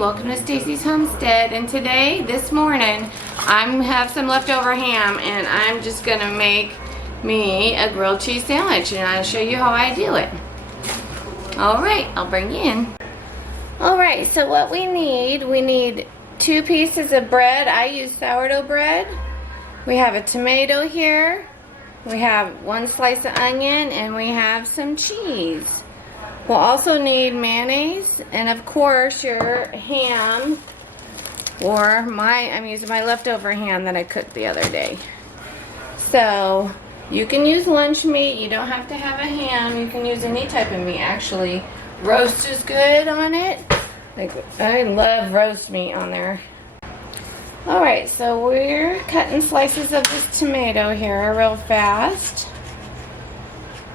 welcome to Stacy's Homestead, and today, this morning, I have some leftover ham and I'm just gonna make me a grilled cheese sandwich and I'll show you how I do it. Alright, I'll bring you in. Alright, so what we need 2 pieces of bread. I use sourdough bread. We have a tomato here. We have 1 slice of onion and we have some cheese. We'll also need mayonnaise and of course your ham, or I'm using my leftover ham that I cooked the other day. So you can use lunch meat, you don't have to have a ham, you can use any type of meat actually. Roast is good on it. I love roast meat on there. Alright, so we're cutting slices of this tomato here real fast.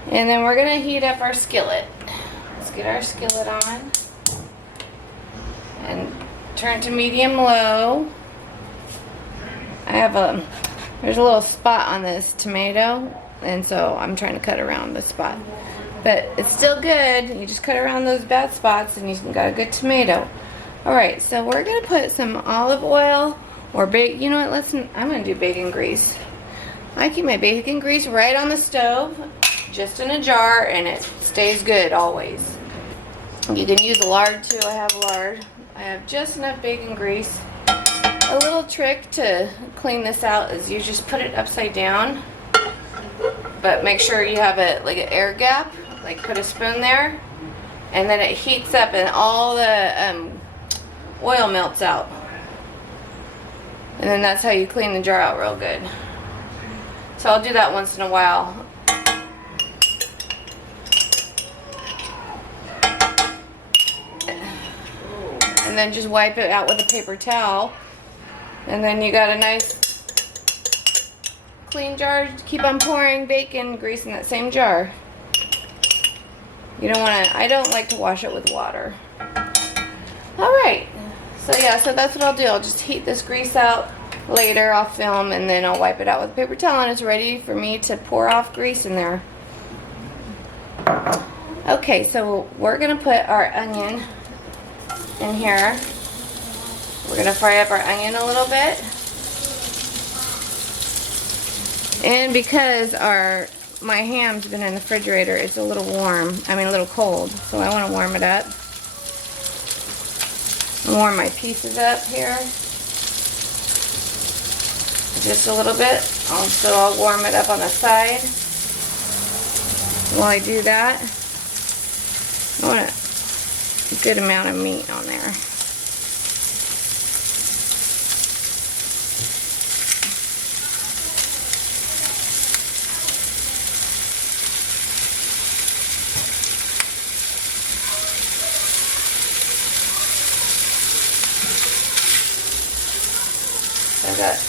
And then we're going to heat up our skillet. Let's get our skillet on. And turn to medium-low. There's a little spot on this tomato, and so I'm trying to cut around the spot. But it's still good. You just cut around those bad spots and you've got a good tomato. Alright, so we're going to put some olive oil or you know what, I'm going to do bacon grease. I keep my bacon grease right on the stove, just in a jar, and it stays good always. You can use lard too. I have lard. I have just enough bacon grease. A little trick to clean this out is you just put it upside down, but make sure you have like an air gap, like put a spoon there, and then it heats up and all the oil melts out. And then that's how you clean the jar out real good. So I'll do that once in a while. And then just wipe it out with a paper towel. And then you got a nice clean jar. Keep on pouring bacon grease in that same jar. You don't want to, I don't like to wash it with water. Alright. So yeah, so that's what I'll do. I'll just heat this grease out later. I'll film and then I'll wipe it out with a paper towel and it's ready for me to pour off grease in there. Okay, so we're going to put our onion in here. We're going to fry up our onion a little bit. And because my ham's been in the refrigerator, it's a little cold. So I want to warm it up. Warm my pieces up here just a little bit. Also, I'll warm it up on the side. While I do that, I want a good amount of meat on there.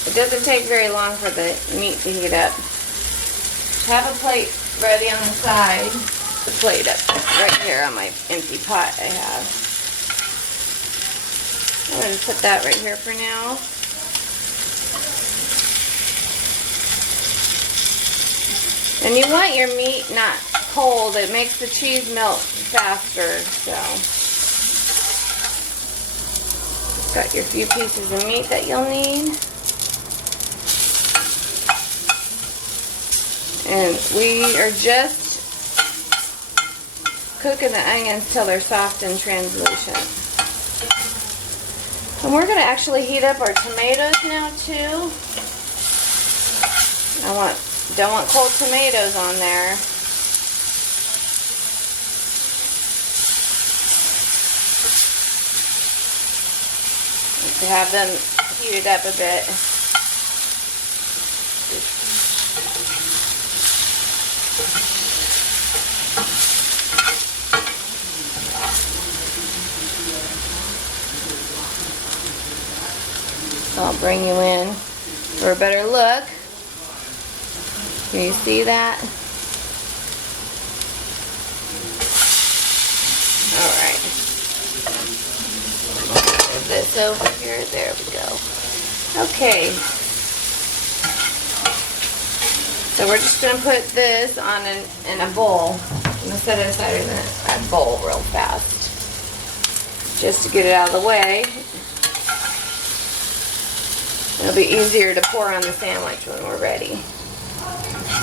It doesn't take very long for the meat to heat up. Have a plate ready on the side. The plate up right here on my empty pot I have. I'm going to put that right here for now. And you want your meat not cold. It makes the cheese melt faster. So, got your few pieces of meat that you'll need. And we are just cooking the onions till they're soft and translucent. And we're going to actually heat up our tomatoes now too. Don't want cold tomatoes on there. To have them heated up a bit. So I'll bring you in for a better look. Can you see that? Alright. Move this over here. There we go. Okay. So we're just going to put this on in a bowl. I'm going to set it aside in a bowl real fast. just to get it out of the way. It'll be easier to pour on the sandwich when we're ready.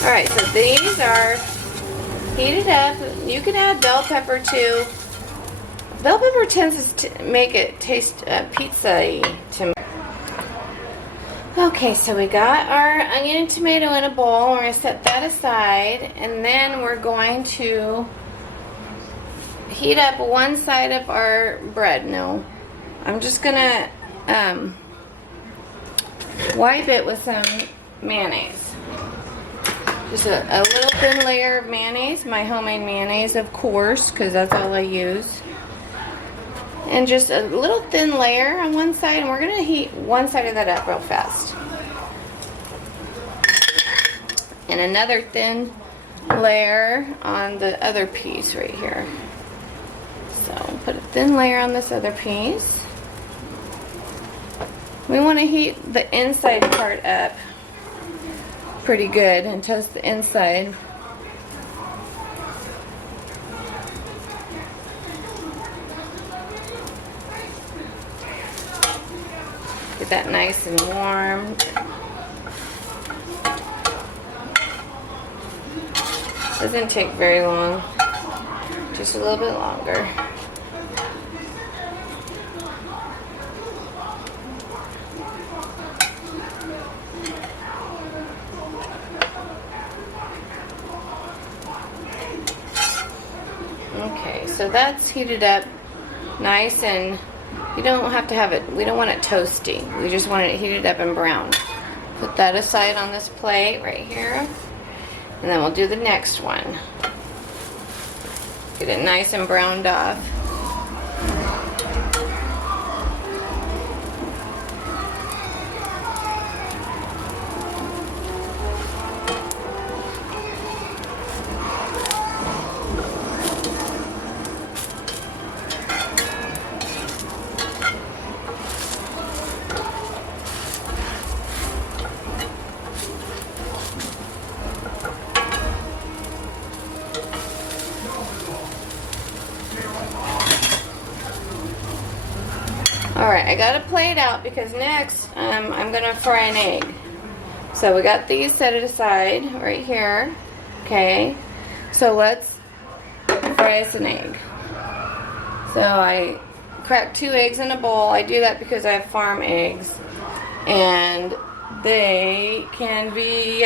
Alright, so these are heated up. You can add bell pepper too. Bell pepper tends to make it taste pizza-y to me. Okay, so we got our onion and tomato in a bowl. We're going to set that aside, and then we're going to heat up one side of our bread. No, I'm just going to wipe it with some mayonnaise. Just a little thin layer of mayonnaise, my homemade mayonnaise, of course, because that's all I use. And just a little thin layer on one side, and we're going to heat one side of that up real fast. And another thin layer on the other piece right here. So put a thin layer on this other piece. We want to heat the inside part up pretty good and toast the inside. Get that nice and warm. Doesn't take very long, just a little bit longer. Okay, so that's heated up nice, and you don't have to have it, we don't want it toasty. We just want it heated up and brown. Put that aside on this plate right here. And then we'll do the next one. Get it nice and browned off. Alright, I got a plate out because next I'm going to fry an egg. So we got these set it aside right here. Okay, so let's fry us an egg. So I cracked 2 eggs in a bowl. I do that because I have farm eggs. And they can be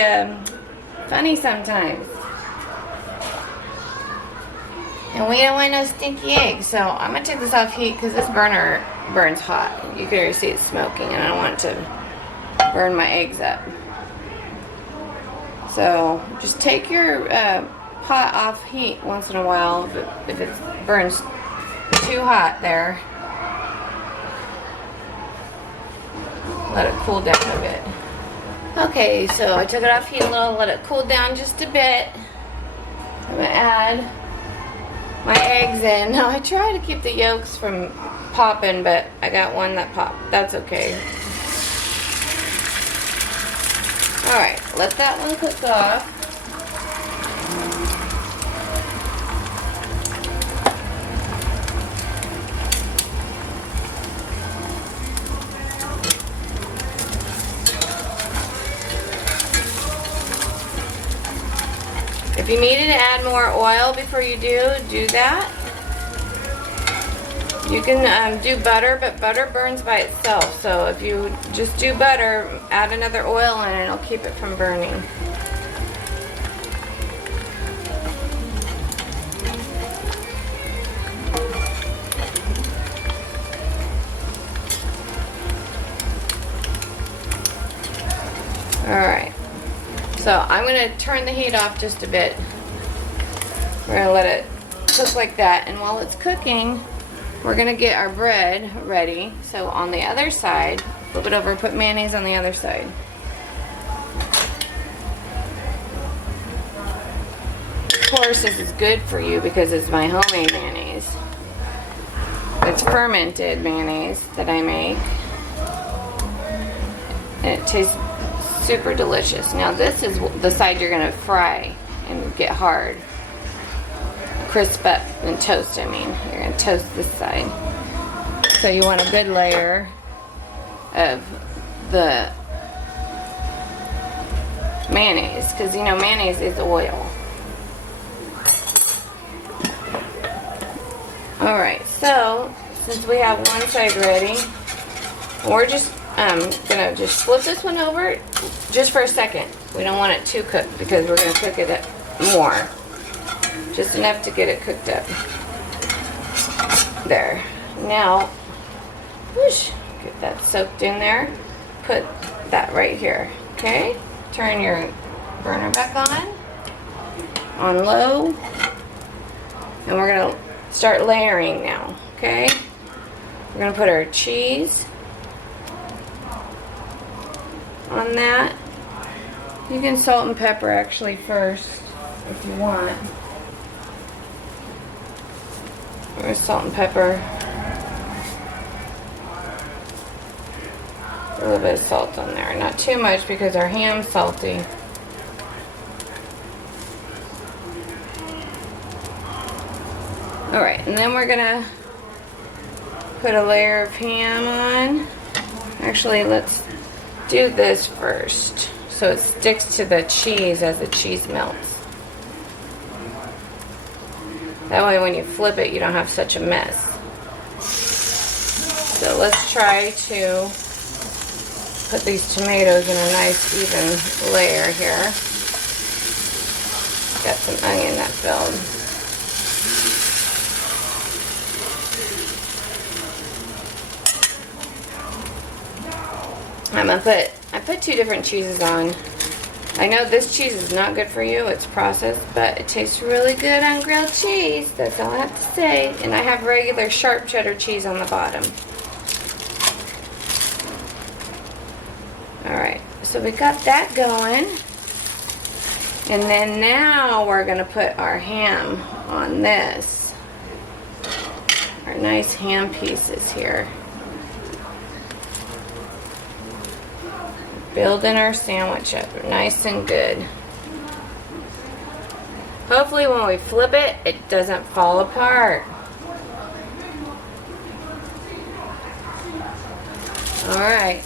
funny sometimes. And we don't want no stinky eggs, so I'm going to take this off heat because this burner burns hot. You can already see it's smoking, and I don't want it to burn my eggs up. So just take your pot off heat once in a while if it burns too hot there. Let it cool down a bit. Okay, so I took it off heat a little, let it cool down just a bit. I'm going to add my eggs in. Now I try to keep the yolks from popping, but I got one that popped. That's okay. Alright, let that one cook off. If you needed to add more oil before you do that. You can do butter, but butter burns by itself. So if you just do butter, add another oil in it, it'll keep it from burning. Alright. So I'm going to turn the heat off just a bit. We're going to let it cook like that. And while it's cooking, we're going to get our bread ready. So on the other side, flip it over, put mayonnaise on the other side. Of course, this is good for you because it's my homemade mayonnaise. It's fermented mayonnaise that I make. And it tastes super delicious. Now this is the side you're going to fry and get hard. Crisp up and toast, I mean. You're going to toast this side. So you want a good layer of the mayonnaise, because you know mayonnaise is oil. Alright, so since we have one side ready, we're just gonna just flip this one over just for a second. We don't want it too cooked because we're gonna cook it more. Just enough to get it cooked up. There. Now, whoosh, get that soaked in there. Put that right here. Okay? Turn your burner back on low. And we're gonna start layering now. Okay? We're gonna put our cheese on that. You can salt and pepper actually first if you want. Or salt and pepper. A little bit of salt on there. Not too much because our ham's salty. Alright, and then we're gonna put a layer of ham on. Actually, let's do this first so it sticks to the cheese as the cheese melts. That way when you flip it, you don't have such a mess. So let's try to put these tomatoes in a nice even layer here. Got some onion that filled. I put two different cheeses on. I know this cheese is not good for you, it's processed, but it tastes really good on grilled cheese. That's all I have to say. And I have regular sharp cheddar cheese on the bottom. Alright, so we got that going. And then now we're going to put our ham on this. Our nice ham pieces here. Building our sandwich up nice and good. Hopefully when we flip it, it doesn't fall apart. Alright.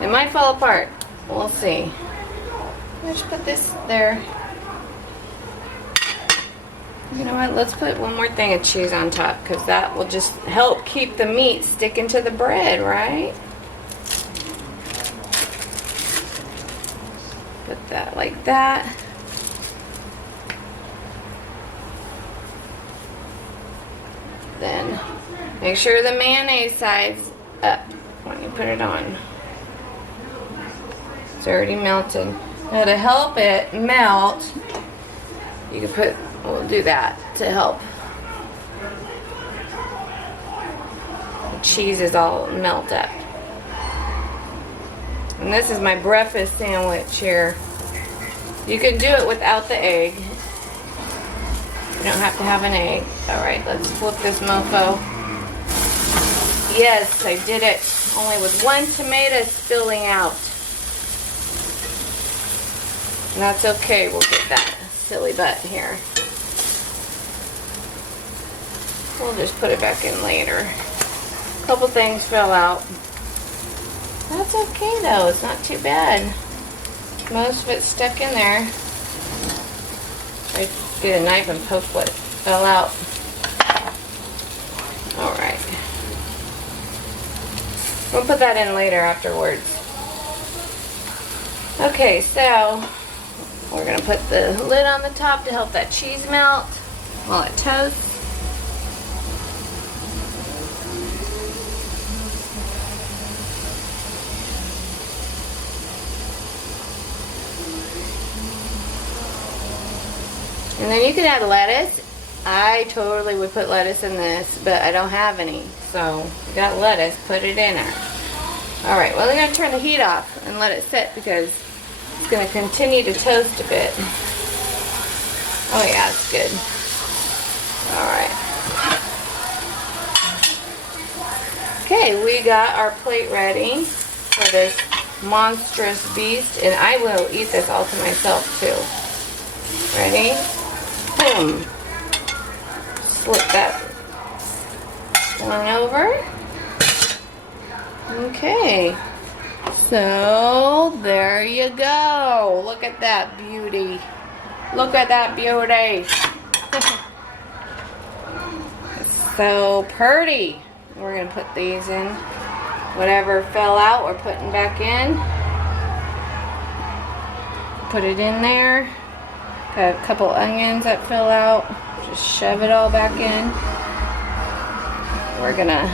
It might fall apart. We'll see. Let's put this there. You know what? Let's put one more thing of cheese on top because that will just help keep the meat sticking to the bread, right? Put that like that. Then make sure the mayonnaise side's up when you put it on. It's already melted. Now to help it melt, you can put, we'll do that to help. The cheese is all melt up. And this is my breakfast sandwich here. You can do it without the egg. You don't have to have an egg. Alright, let's flip this mofo. Yes, I did it. Only with one tomato spilling out. And that's okay. We'll get that silly butt here. We'll just put it back in later. A couple things fell out. That's okay though, it's not too bad. Most of it's stuck in there. I get a knife and poke what fell out. Alright. We'll put that in later afterwards. Okay, so we're going to put the lid on the top to help that cheese melt while it toasts. And then you can add lettuce. I totally would put lettuce in this, but I don't have any. So, if you got lettuce, put it in there. Alright, well, I'm going to turn the heat off and let it sit because it's going to continue to toast a bit. Oh yeah, it's good. Alright. Okay, we got our plate ready for this monstrous beast, and I will eat this all to myself too. Ready? Boom. Slip that one over. Okay. So, there you go. Look at that beauty. Look at that beauty. It's so pretty. We're going to put these in. Whatever fell out, we're putting back in. Put it in there. Got a couple onions that fell out. Just shove it all back in. We're going to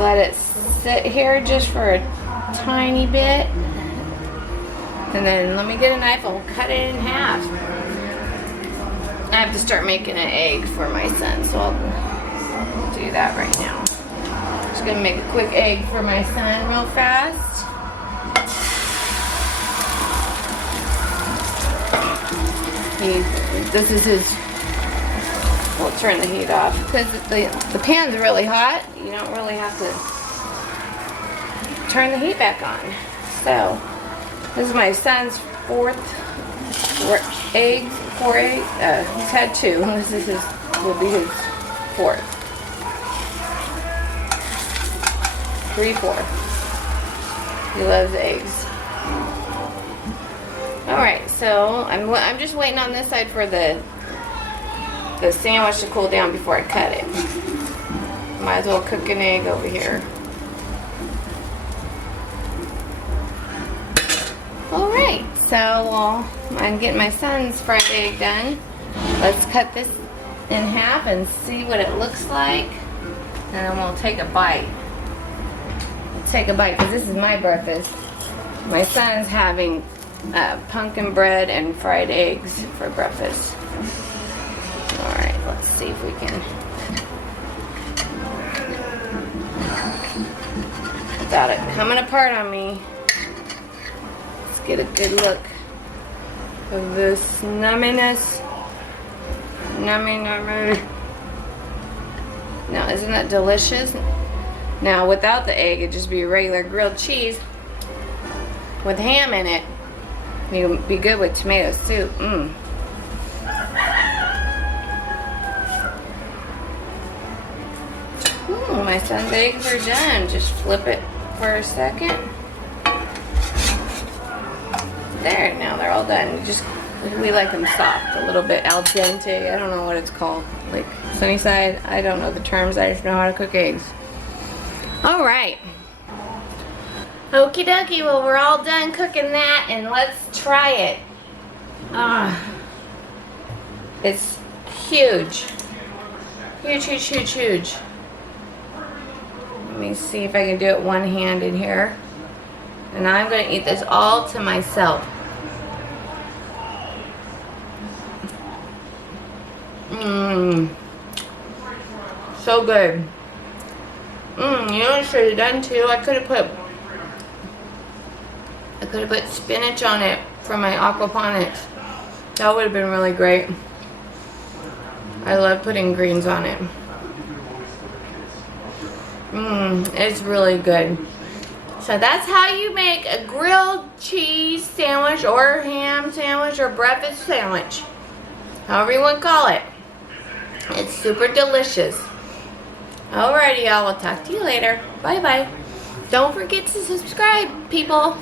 let it sit here just for a tiny bit. And then let me get a knife and we'll cut it in half. I have to start making an egg for my son, so I'll do that right now. Just gonna make a quick egg for my son real fast. This is his. We'll turn the heat off because the pan's really hot. You don't really have to turn the heat back on. So this is my son's four eggs. He's had two. This is will be his fourth. 3/4. He loves eggs. All right, so I'm just waiting on this side for the sandwich to cool down before I cut it. Might as well cook an egg over here. All right, so I'm getting my son's fried egg done. Let's cut this in half and see what it looks like, and then we'll take a bite. Take a bite because this is my breakfast. My son's having pumpkin bread and fried eggs for breakfast. Alright, let's see if we can. Without it coming apart on me. Let's get a good look of this numminess. Nummy. Now, isn't that delicious? Now, without the egg, it'd just be regular grilled cheese with ham in it. It would be good with tomato soup. My son's eggs are done. Just flip it for a second. There, now they're all done. We like them soft, a little bit al dente. I don't know what it's called. Like sunny side. I don't know the terms. I just know how to cook eggs. All right. Okie dokie, well, we're all done cooking that, and let's try it. It's huge. Huge. Let me see if I can do it one-handed here. And I'm going to eat this all to myself. So good. You know what I should have done too? I could have put spinach on it for my aquaponics. That would have been really great. I love putting greens on it. It's really good. So that's how you make a grilled cheese sandwich or ham sandwich or breakfast sandwich. However you want to call it. It's super delicious. Alrighty, y'all. We'll talk to you later. Bye-bye. Don't forget to subscribe, people.